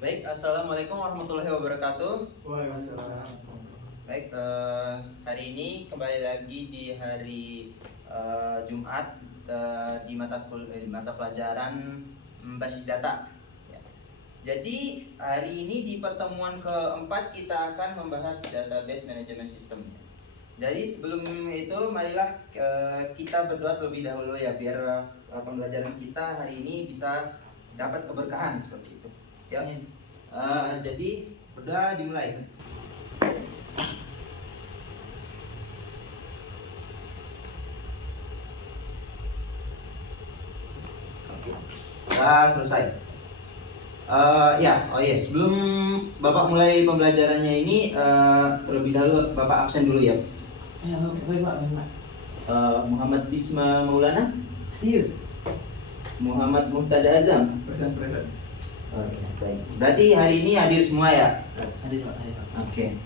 Baik, assalamualaikum warahmatullahi wabarakatuh. Waalaikumsalam. Baik, hari ini kembali lagi di hari Jumat di mata pelajaran basis data. Ya. Jadi hari ini di pertemuan keempat kita akan membahas database management system. Jadi sebelum itu marilah kita berdoa terlebih dahulu ya, biar pembelajaran kita hari ini bisa dapat keberkahan seperti itu. Ya. Jadi berdoa dimulai. Selesai. Sebelum Bapak mulai pembelajarannya ini, terlebih dahulu Bapak absen dulu ya. Ya, baik Pak. Muhammad Bisma Maulana, Iya. Muhammad Muhtada Azam. Present. Baik. Berarti hari ini hadir semua ya? Hadir Pak. Oke.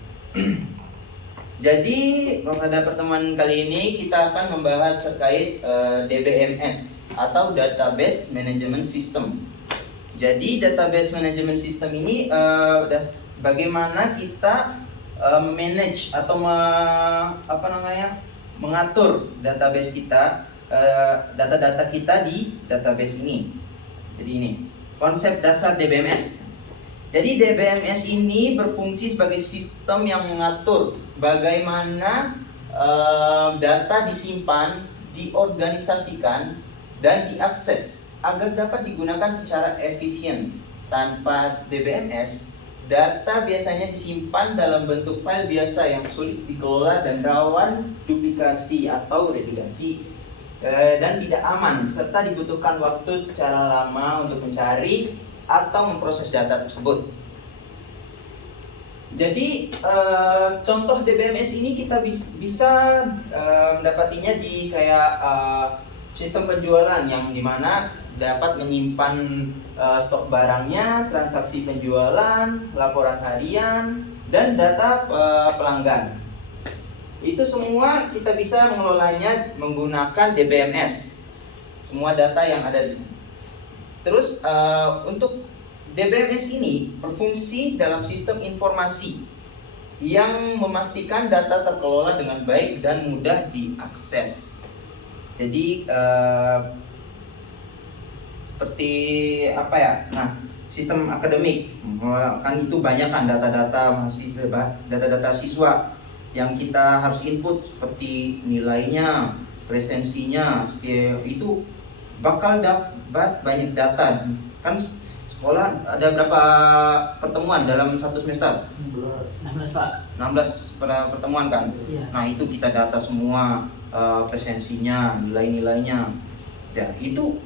Jadi pada pertemuan kali ini kita akan membahas terkait DBMS atau Database Management System. Jadi Database Management System ini bagaimana kita manage atau mengatur database kita, data-data kita di database ini. Jadi ini konsep dasar DBMS. Jadi DBMS ini berfungsi sebagai sistem yang mengatur bagaimana data disimpan, diorganisasikan, dan diakses agar dapat digunakan secara efisien. Tanpa DBMS, data biasanya disimpan dalam bentuk file biasa yang sulit dikelola dan rawan duplikasi atau redundansi, dan tidak aman, serta dibutuhkan waktu secara lama untuk mencari atau memproses data tersebut. Jadi contoh DBMS ini kita bisa mendapatinya di kayak sistem penjualan yang dimana dapat menyimpan stok barangnya, transaksi penjualan, laporan harian, dan data pelanggan. Itu semua kita bisa mengelolanya menggunakan DBMS. Semua data yang ada di sini. Terus untuk DBMS ini berfungsi dalam sistem informasi yang memastikan data terkelola dengan baik dan mudah diakses. Jadi seperti apa ya? Nah, sistem akademik kan itu banyak kan data-data mahasiswa, data-data siswa yang kita harus input seperti nilainya, presensinya, itu bakal dapat banyak data. Kan sekolah ada berapa pertemuan dalam satu semester? 16 Pak. 16 pertemuan kan? Iya. Nah itu kita data semua, presensinya, nilai-nilainya. Ya itu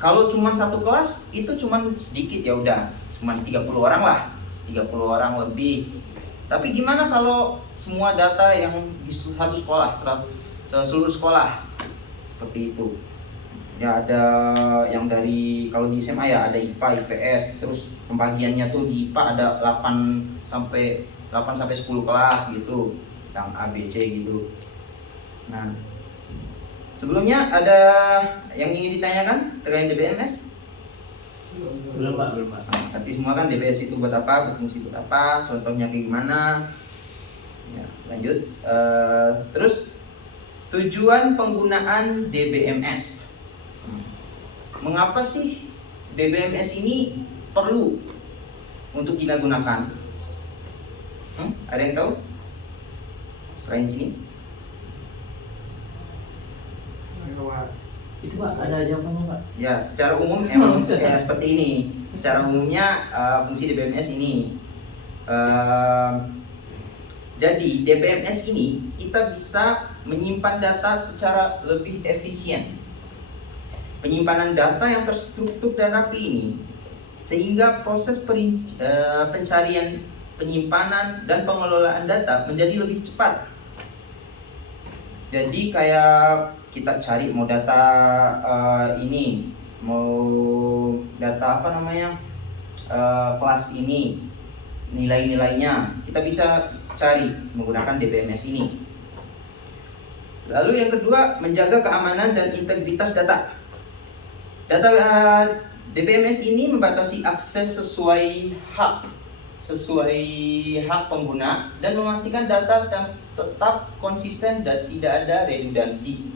kalau cuma satu kelas itu cuma sedikit, ya udah cuma 30 orang lah, 30 orang lebih. Tapi gimana kalau semua data yang di satu sekolah, seluruh sekolah seperti itu? Ya ada yang dari, kalau di SMA ya ada IPA, IPS, terus pembagiannya tuh di IPA ada 8 sampai 10 kelas gitu, yang A, B, C gitu. Nah, sebelumnya ada yang ingin ditanyakan terkait DBMS? Belum Pak. Nanti semua kan DBS itu buat apa, berfungsi buat apa, contohnya kayak gimana. Ya, lanjut. Terus tujuan penggunaan DBMS. Mengapa sih DBMS ini perlu untuk kita gunakan? Ada yang tahu? Selain ini? Itu Pak, ada jawabannya Pak? Ya, secara umum emang kayak seperti ini. Secara umumnya fungsi DBMS ini. Jadi DBMS ini kita bisa menyimpan data secara lebih efisien. Penyimpanan data yang terstruktur dan rapi ini sehingga proses pencarian, penyimpanan, dan pengelolaan data menjadi lebih cepat. Jadi kayak kita cari mau data mau data kelas ini, nilai-nilainya kita bisa cari menggunakan DBMS ini. Lalu yang kedua, menjaga keamanan dan integritas data. DBMS ini membatasi akses sesuai hak pengguna dan memastikan data tetap konsisten dan tidak ada redundansi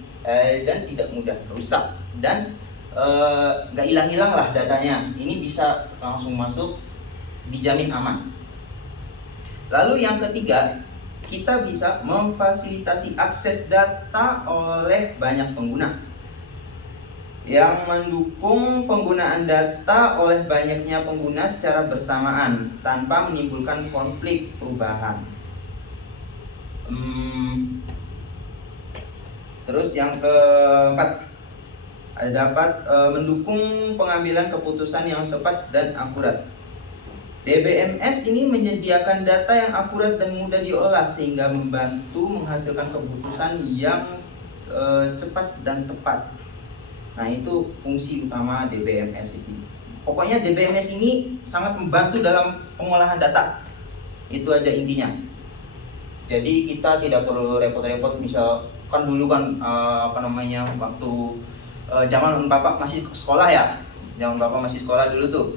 dan tidak mudah rusak dan nggak hilang-hilang lah datanya. Ini bisa langsung masuk, dijamin aman. Lalu yang ketiga, kita bisa memfasilitasi akses data oleh banyak pengguna yang mendukung penggunaan data oleh banyaknya pengguna secara bersamaan tanpa menimbulkan konflik perubahan. Terus yang keempat, dapat mendukung pengambilan keputusan yang cepat dan akurat. DBMS ini menyediakan data yang akurat dan mudah diolah sehingga membantu menghasilkan keputusan yang cepat dan tepat. Nah, itu fungsi utama DBMS ini. Pokoknya DBMS ini sangat membantu dalam pengolahan data. Itu aja intinya. Jadi kita tidak perlu repot-repot, misal kan dulu kan waktu zaman Bapak masih sekolah ya. Zaman Bapak masih sekolah dulu tuh.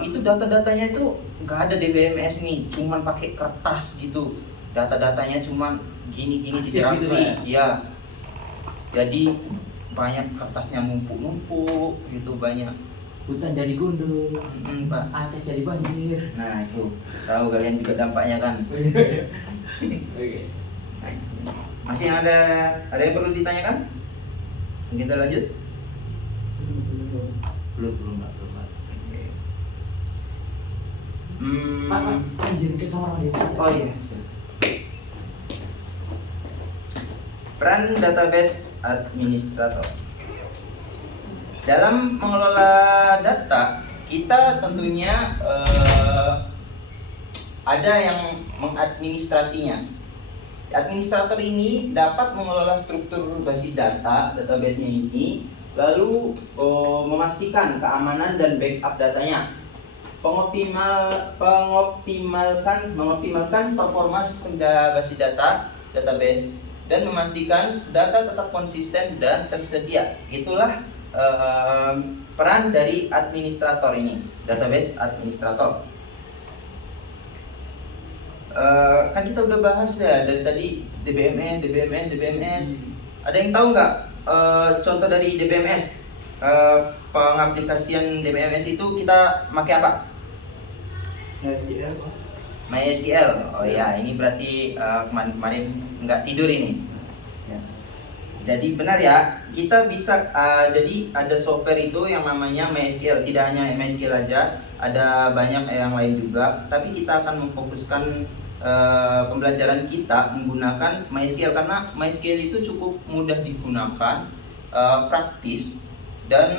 Itu data-datanya itu nggak ada DBMS nih, cuman pakai kertas gitu. Data-datanya cuman gini Arsip gitu, Pak, ya. Jadi banyak kertasnya numpuk gitu, banyak. Hutan jadi gundul, Pak. Aceh jadi banjir. Nah, itu tahu kalian juga dampaknya kan. Oke. Masih ada yang perlu ditanyakan? Kita lanjut. Belum Pak. Hmm. Pak, izin ke kamar mandi. Oh iya. Peran database administrator. Dalam mengelola data, kita tentunya ada yang mengadministrasinya. Administrator ini dapat mengelola struktur basis database-nya ini, lalu memastikan keamanan dan backup datanya. Mengoptimalkan performa sistem basis database dan memastikan data tetap konsisten dan tersedia. Itulah peran dari administrator ini, database administrator. Kan kita udah bahas ya dari tadi DBMS. Ada yang tahu nggak contoh dari DBMS? Pengaplikasian DBMS itu kita pakai apa? MySQL. Oh ya, ini berarti kemarin nggak tidur ini. Ya. Jadi benar ya, kita bisa jadi ada software itu yang namanya MySQL. Tidak hanya MySQL aja, ada banyak yang lain juga. Tapi kita akan memfokuskan pembelajaran kita menggunakan MySQL karena MySQL itu cukup mudah digunakan, praktis, dan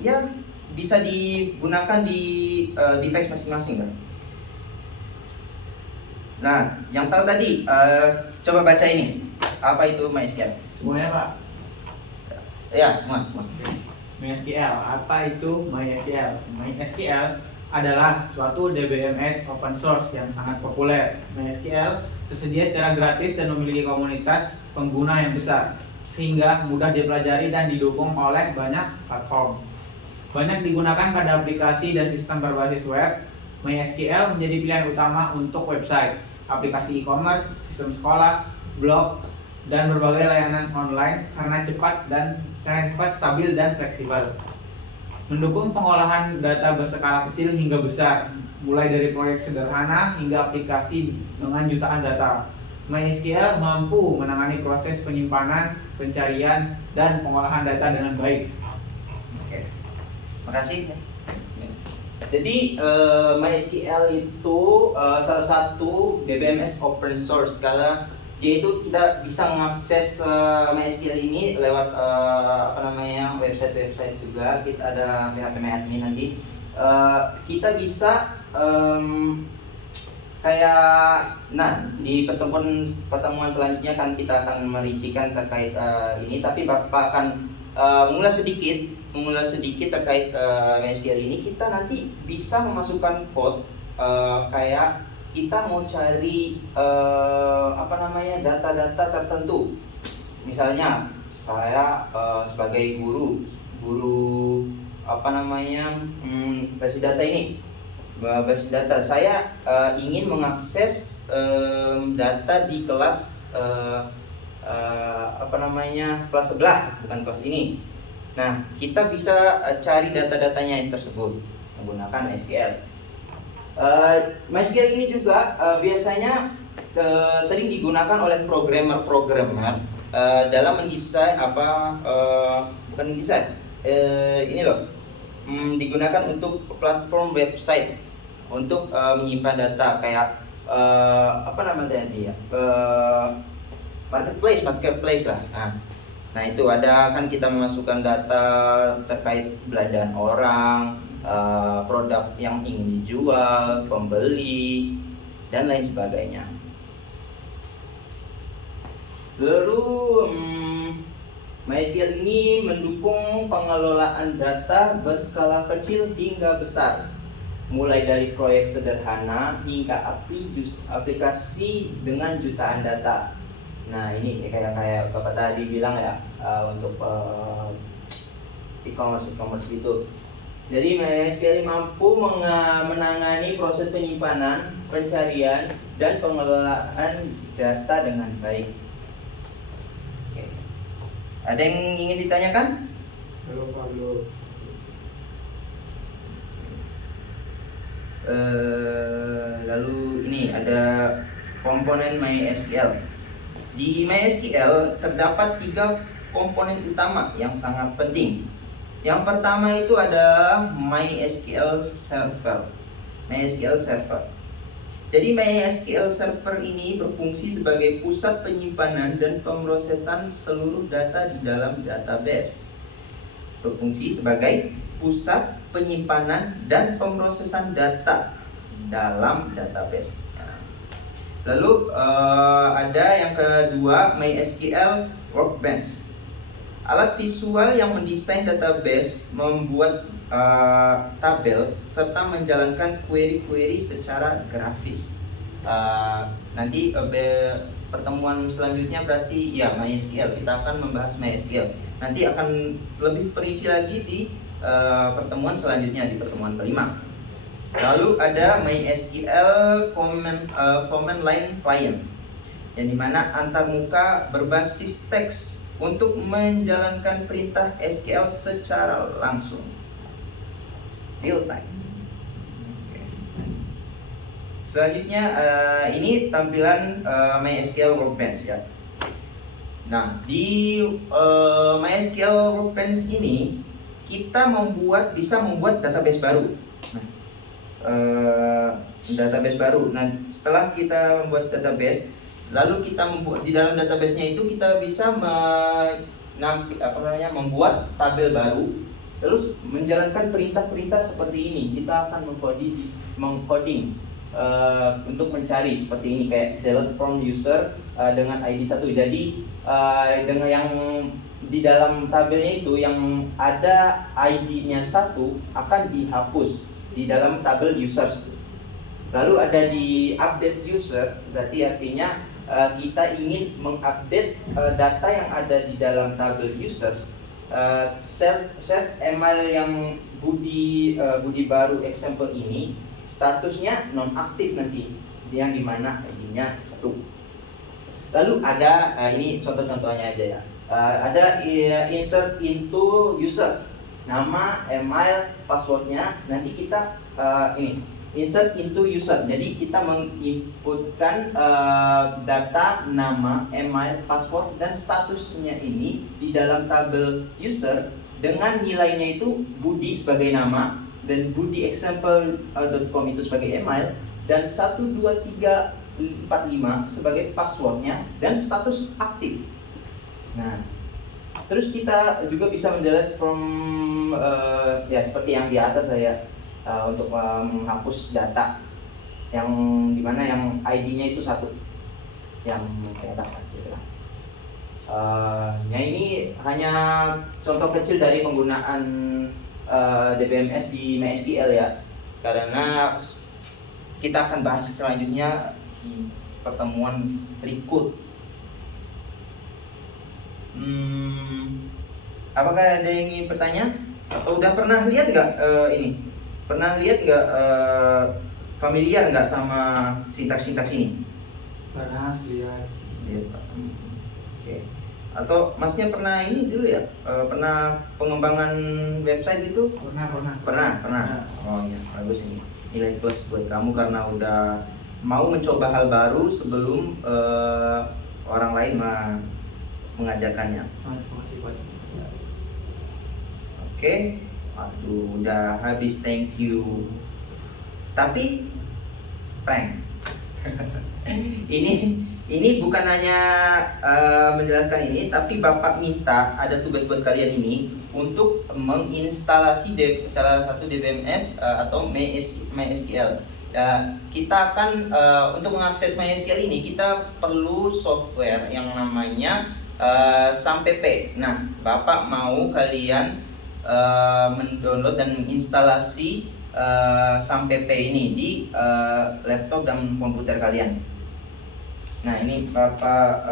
ya bisa digunakan di device masing-masing kan. Nah, yang tahu tadi coba baca ini. Apa itu MySQL? Semuanya Pak. Ya, semua. MySQL. Apa itu MySQL? MySQL adalah suatu DBMS open source yang sangat populer. MySQL tersedia secara gratis dan memiliki komunitas pengguna yang besar, sehingga mudah dipelajari dan didukung oleh banyak platform. Banyak digunakan pada aplikasi dan sistem berbasis web. MySQL menjadi pilihan utama untuk website, aplikasi e-commerce, sistem sekolah, blog, dan berbagai layanan online karena cepat, stabil, dan fleksibel. Mendukung pengolahan data berskala kecil hingga besar, mulai dari proyek sederhana hingga aplikasi dengan jutaan data. MySQL mampu menangani proses penyimpanan, pencarian, dan pengolahan data dengan baik. Oke. Makasih. Jadi MySQL itu salah satu DBMS open source karena dia itu kita bisa mengakses MySQL ini lewat website juga. Kita ada PHP admin nanti. Kita bisa di pertemuan selanjutnya kan kita akan merincikan terkait ini, tapi Bapak akan mengulas sedikit terkait MySQL ini. Kita nanti bisa memasukkan code kayak kita mau cari data-data tertentu. Misalnya saya sebagai guru basis data ini. Basis data saya ingin mengakses data di kelas kelas sebelah, bukan kelas ini. Nah, kita bisa cari data-datanya yang tersebut menggunakan MySQL. MySQL ini juga biasanya sering digunakan oleh programmer dalam mendesain bukan mendesain, ini loh, digunakan untuk platform website untuk menyimpan data kayak marketplace lah. Nah itu ada kan kita memasukkan data terkait belanjaan orang, produk yang ingin dijual, pembeli, dan lain sebagainya. Lalu MySQL ini mendukung pengelolaan data berskala kecil hingga besar, mulai dari proyek sederhana hingga aplikasi dengan jutaan data. Nah ini kayak Bapak tadi bilang ya, untuk e-commerce gitu. Jadi MySQL mampu menangani proses penyimpanan, pencarian, dan pengelolaan data dengan baik. Oke. Ada yang ingin ditanyakan? Lalu ini ada komponen MySQL. Di MySQL terdapat 3 komponen utama yang sangat penting. Yang pertama itu ada MySQL Server. Jadi MySQL Server ini berfungsi sebagai pusat penyimpanan dan pemrosesan seluruh data di dalam database. Berfungsi sebagai pusat penyimpanan dan pemrosesan data dalam database. Lalu ada yang kedua, MySQL Workbench. Alat visual yang mendesain database, membuat tabel, serta menjalankan query-query secara grafis. Nanti pertemuan selanjutnya berarti ya MySQL. Kita akan membahas MySQL. Nanti akan lebih perinci lagi di pertemuan selanjutnya, di pertemuan kelima. Lalu ada MySQL Command Line Client, yang dimana antarmuka berbasis teks untuk menjalankan perintah SQL secara langsung, real time. Selanjutnya ini tampilan MySQL Workbench ya. Nah di MySQL Workbench ini kita bisa membuat database baru. Database baru. Nah, setelah kita membuat database, lalu kita membuat di dalam database-nya itu kita bisa membuat tabel baru, lalu menjalankan perintah-perintah seperti ini. Kita akan mengcoding untuk mencari seperti ini, kayak delete from user dengan ID 1. Jadi dengan yang di dalam tabelnya itu yang ada ID-nya 1 akan dihapus di dalam tabel users. Lalu ada di update user, berarti artinya kita ingin mengupdate data yang ada di dalam tabel users. Set email yang Budi baru example ini statusnya nonaktif nanti, yang dimana ID-nya 1. Lalu ada ini contoh-contohnya aja ya. Ada insert into user, nama, email, passwordnya. Nanti kita ini insert into user. Jadi kita menginputkan data, nama, email, password, dan statusnya ini di dalam tabel user dengan nilainya itu Budi sebagai nama dan budiexample.com itu sebagai email dan 12345 sebagai passwordnya dan status aktif. Nah, terus kita juga bisa mendelete from ya seperti yang di atas saya untuk menghapus data yang dimana yang ID-nya itu 1 yang kayak tadi. Ya ini hanya contoh kecil dari penggunaan DBMS di MySQL ya, karena kita akan bahas selanjutnya di pertemuan berikut. Apakah ada yang ingin bertanya? Atau udah pernah lihat nggak ini? Pernah lihat nggak familiar nggak sama sintaks-sintaks ini? Pernah lihat. Lihat, Pak. Oke. Atau masnya pernah ini dulu ya? Pernah pengembangan website itu? Pernah. Pernah. Oh iya, bagus ini. Nilai plus buat kamu karena udah mau mencoba hal baru sebelum orang lain mengajarkannya. Terima kasih Pak. Oke. Aduh, udah habis, thank you. Tapi prank. ini bukan hanya menjelaskan ini, tapi Bapak minta ada tugas buat kalian ini untuk menginstalasi salah satu DBMS atau MySQL. Ya, kita akan untuk mengakses MySQL ini kita perlu software yang namanya SAMPP. Nah, Bapak mau kalian mendownload dan menginstalasi SAMPP ini di laptop dan komputer kalian. Nah, ini Bapak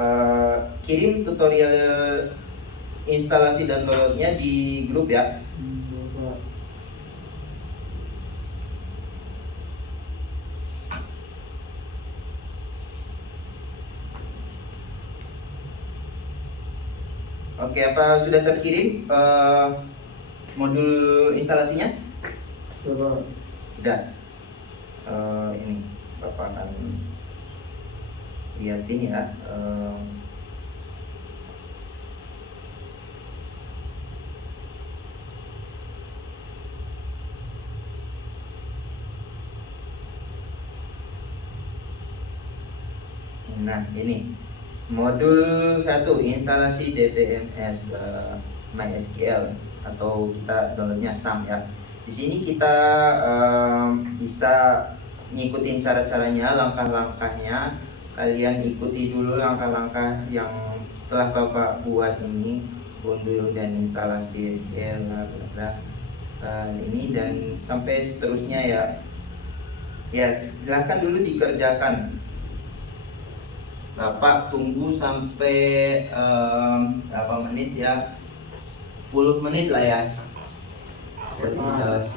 kirim tutorial instalasi dan downloadnya di grup ya. Oke, apa sudah terkirim modul instalasinya? Coba. Sudah. Ini Bapak akan lihatin ya. Nah, ini modul 1 instalasi DBMS MySQL atau kita downloadnya SAM ya. Di sini kita bisa ngikutin cara-caranya, langkah-langkahnya. Kalian ikuti dulu langkah-langkah yang telah Bapak buat ini, unduh dan instalasi SQL ini dan sampai seterusnya ya. Ya, silahkan dulu dikerjakan. Bapak tunggu sampai berapa menit ya? 10 menit lah ya. Seperti jelas.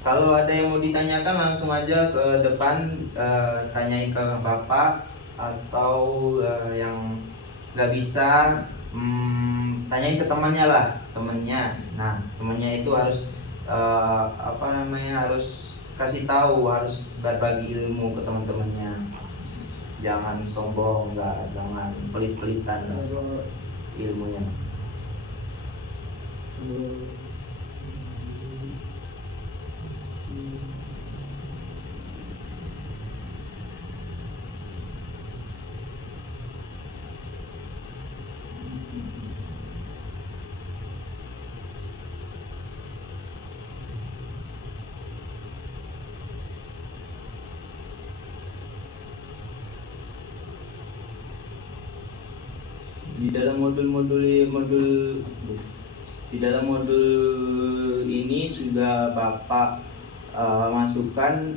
Kalau ada yang mau ditanyakan langsung aja ke depan, tanyain ke Bapak atau yang nggak bisa tanyain ke temannya lah, temennya. Nah, temennya itu harus harus kasih tahu, harus berbagi ilmu ke teman-temannya. Jangan sombong, jangan pelit-pelitan lah ilmunya. Di dalam modul ini sudah Bapak masukkan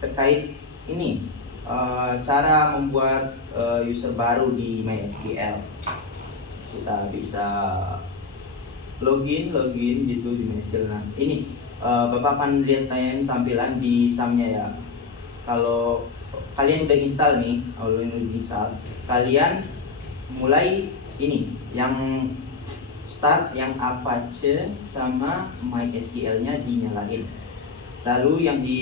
terkait ini cara membuat user baru di MySQL. Kita bisa login gitu di MySQL. Nah, ini Bapak akan lihat tampilan di SAM-nya ya. Kalau kalian udah install nih, kalian mulai ini yang start yang Apache sama MySQL-nya dinyalain. Lalu yang di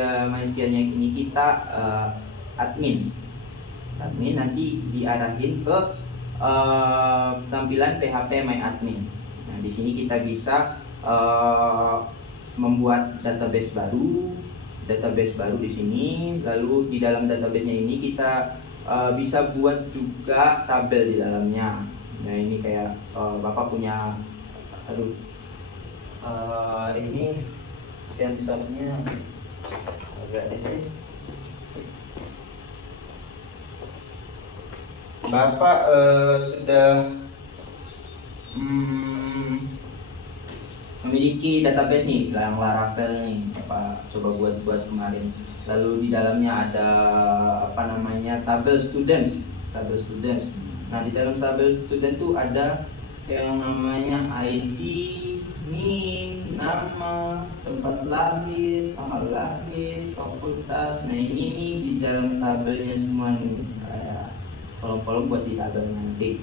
MySQL-nya ini kita admin nanti diarahin ke tampilan PHP MyAdmin. Nah, di sini kita bisa membuat database baru di sini. Lalu di dalam database-nya ini kita bisa buat juga tabel di dalamnya. Nah, ini kayak Bapak punya ini sensornya agak di sini. Bapak sudah memiliki database nih, yang Laravel nih, Bapak coba buat kemarin. Lalu di dalamnya ada apa namanya tabel students. Nah di dalam tabel student tuh ada yang namanya ID, NIM, nama, tempat lahir, tanggal lahir, fakultas. Nah ini nih di dalam tabelnya semua nih, kayak kolom-kolom buat di tabel nanti.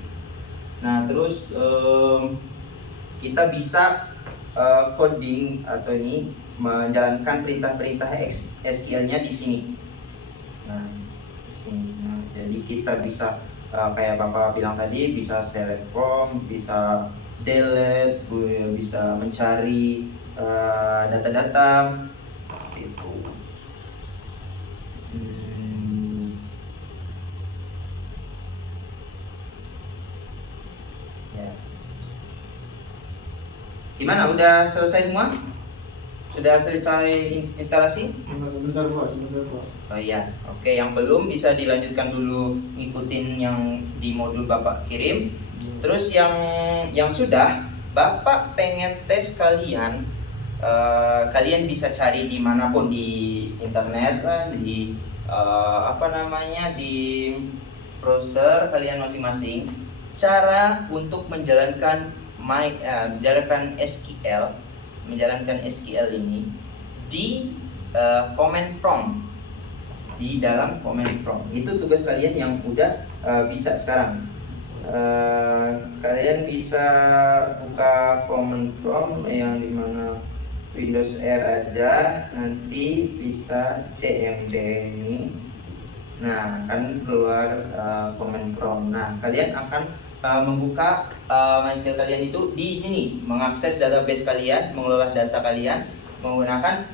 Nah terus kita bisa coding atau ini menjalankan perintah-perintah SQL-nya di sini. Nah, jadi kita bisa kayak Bapak bilang tadi, bisa select from, bisa delete, bisa mencari data-data itu. Ya. Gimana? Udah selesai semua? Sudah selesai instalasi? Sebentar Pak. Oh iya, oke. Yang belum bisa dilanjutkan dulu ngikutin yang di modul Bapak kirim. Terus yang sudah, Bapak pengen tes kalian, kalian bisa cari dimanapun di internet lah, di di browser kalian masing-masing. Cara untuk menjalankan SQL ini di command prompt, di dalam command prompt. Itu tugas kalian yang udah bisa sekarang. Kalian bisa buka command prompt yang dimana Windows R aja, nanti bisa CMD ini. Nah, kan keluar command prompt. Nah, kalian akan membuka MySQL kalian itu di sini, mengakses database kalian, mengelola data kalian menggunakan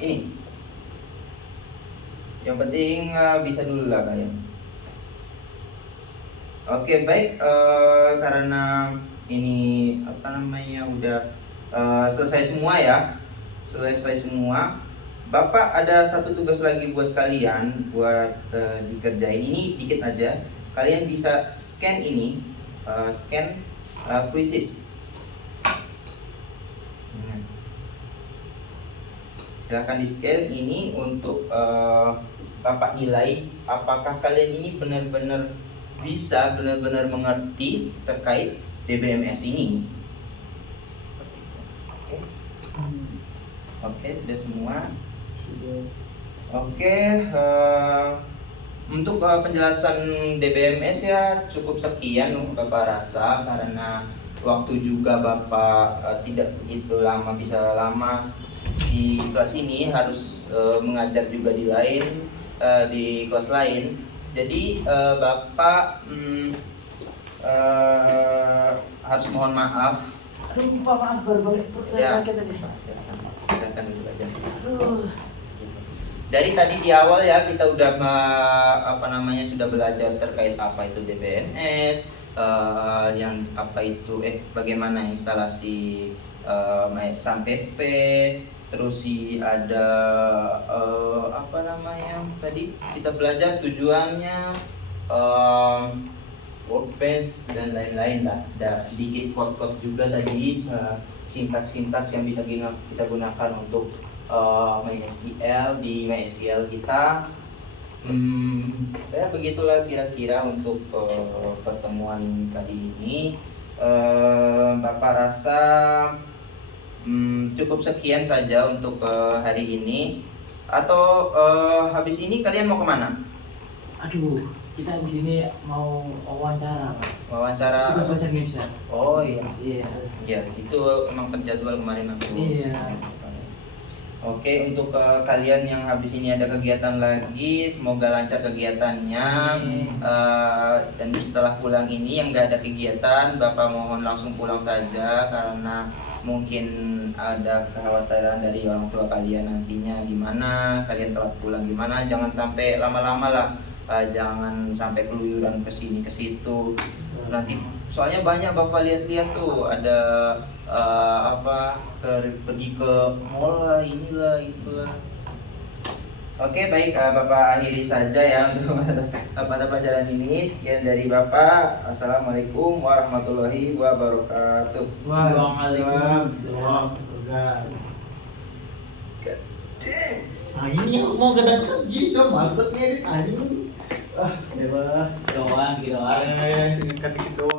ini. Yang penting bisa dulu lah kalian. Oke, baik. Karena ini udah selesai semua ya, Bapak ada satu tugas lagi buat kalian, buat dikerjain. Ini dikit aja. Kalian bisa scan ini, scan quizzes. Silahkan di scan ini untuk Bapak nilai apakah kalian ini benar-benar bisa, benar-benar mengerti terkait DBMS ini. Oke, sudah semua. Oke. Untuk penjelasan DBMS ya cukup sekian Bapak rasa, karena waktu juga Bapak tidak begitu lama, bisa lama di kelas ini, harus mengajar juga di kelas lain. Jadi Bapak harus mohon maaf. Aduh, Pak, maaf, baru balik perut saya kaget aja. Silakan dulu aja. Aduh. Dari tadi di awal ya kita udah sudah belajar terkait apa itu DBMS, bagaimana instalasi MySQL, terus ada tadi kita belajar tujuannya, WordPress dan lain-lain lah. Ada sedikit code-code juga tadi, sintaks-sintaks yang bisa kita gunakan untuk MySQL di MySQL kita. Ya begitulah kira-kira untuk pertemuan kali ini. Bapak rasa cukup sekian saja untuk hari ini. Atau habis ini kalian mau kemana? Aduh, kita habis ini mau wawancara, Mas. Wawancara Tugas bahasa Indonesia. Oh iya. Iya. Ya, itu emang terjadwal kemarin aku. Iya. Oke, untuk kalian yang habis ini ada kegiatan lagi, semoga lancar kegiatannya. Dan setelah pulang ini yang nggak ada kegiatan, Bapak mohon langsung pulang saja, karena mungkin ada kekhawatiran dari orang tua kalian nantinya gimana, kalian telat pulang gimana. Jangan sampai lama-lama lah, jangan sampai keluyuran ke sini ke situ. Nanti soalnya banyak Bapak lihat-lihat tuh ada pergi ke mall lah, inilah itulah. Oke, baik, Bapak akhiri saja ya untuk mata pelajaran ini. Sekian dari Bapak. Assalamualaikum warahmatullahi wabarakatuh. Waalaikumsalam. Ah ini yang mau kedatang gitu, maksudnya ngedit anjing. Ah, bebas. Doang gitu. Singkat dikit doang.